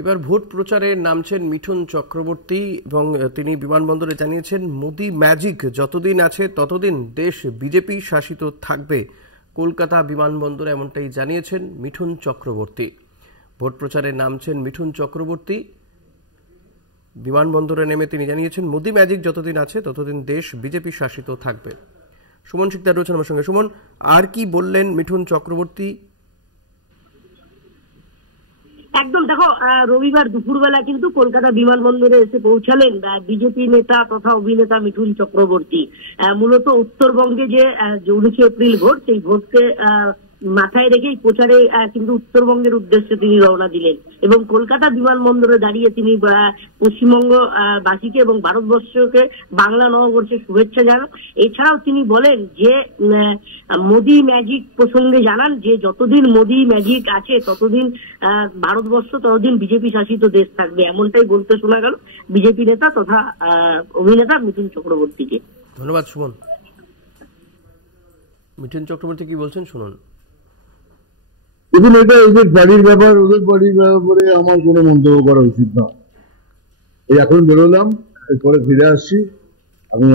এবার ভোট প্রচারে নামছেন মিঠুন চক্রবর্তী এবং তিনি বিমানবন্দরে জানিয়েছেন মোদি ম্যাজিক যতদিন আছে ততদিন দেশ বিজেপি শাসিত থাকবে। কলকাতা বিমানবন্দরে এমনটাই জানিয়েছেন মিঠুন চক্রবর্তী। ভোট প্রচারে নামছেন মিঠুন চক্রবর্তী। বিমানবন্দরে নেমে তিনি জানিয়েছেন মোদি ম্যাজিক যতদিন আছে ততদিন দেশ বিজেপি শাসিত থাকবে। সুমন শিকদার রয়েছেন আমার সঙ্গে। সুমন, আর কি বললেন মিঠুন চক্রবর্তী? একদম দেখো, রবিবার দুপুরবেলা কিন্তু কলকাতা বিমানবন্দরে এসে পৌঁছালেন বিজেপি নেতা তথা অভিনেতা মিঠুন চক্রবর্তী। মূলত উত্তরবঙ্গে যে 19 এপ্রিল ভোট, সেই ভোটকে মাথায় রেখেই প্রচারে কিন্তু উত্তরবঙ্গের উদ্দেশ্যে তিনি রওনা দিলেন এবং কলকাতা বিমানবন্দরে দাঁড়িয়ে তিনি পশ্চিমবঙ্গ বাসীকে এবং ভারতবর্ষকে বাংলা নববর্ষের শুভেচ্ছা জানান। এছাড়াও তিনি বলেন যে মোদি ম্যাজিক প্রসঙ্গে জানান যে যতদিন মোদি ম্যাজিক আছে ততদিন ভারতবর্ষ ততদিন বিজেপি শাসিত দেশ থাকবে, এমনটাই বলতে শোনা গেল বিজেপি নেতা তথা অভিনেতা মিঠুন চক্রবর্তীকে। ধন্যবাদ সুমন। মিঠুন চক্রবর্তী কি বলছেন শুনুন। দেখুন, এটা ওদের বাড়ির ব্যাপার, ওদের বাড়ির ব্যাপারে আমার কোনো মন্তব্য করা উচিত না। এই এখন বেরোলাম, এরপরে ফিরে আসছি। আমি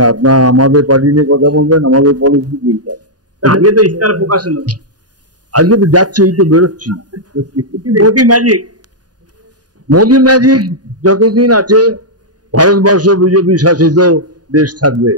আমাদের পার্টি নিয়ে কথা বলবেন, আমাদের পলিসি বলবেন। আজকে তো ইস্তার ফোকাস হলো, আজকে তো যাচ্ছে, এই তো বেরোচ্ছি। মোদি ম্যাজিক যতদিন আছে ভারতবর্ষ বিজেপি শাসিত দেশ থাকবে।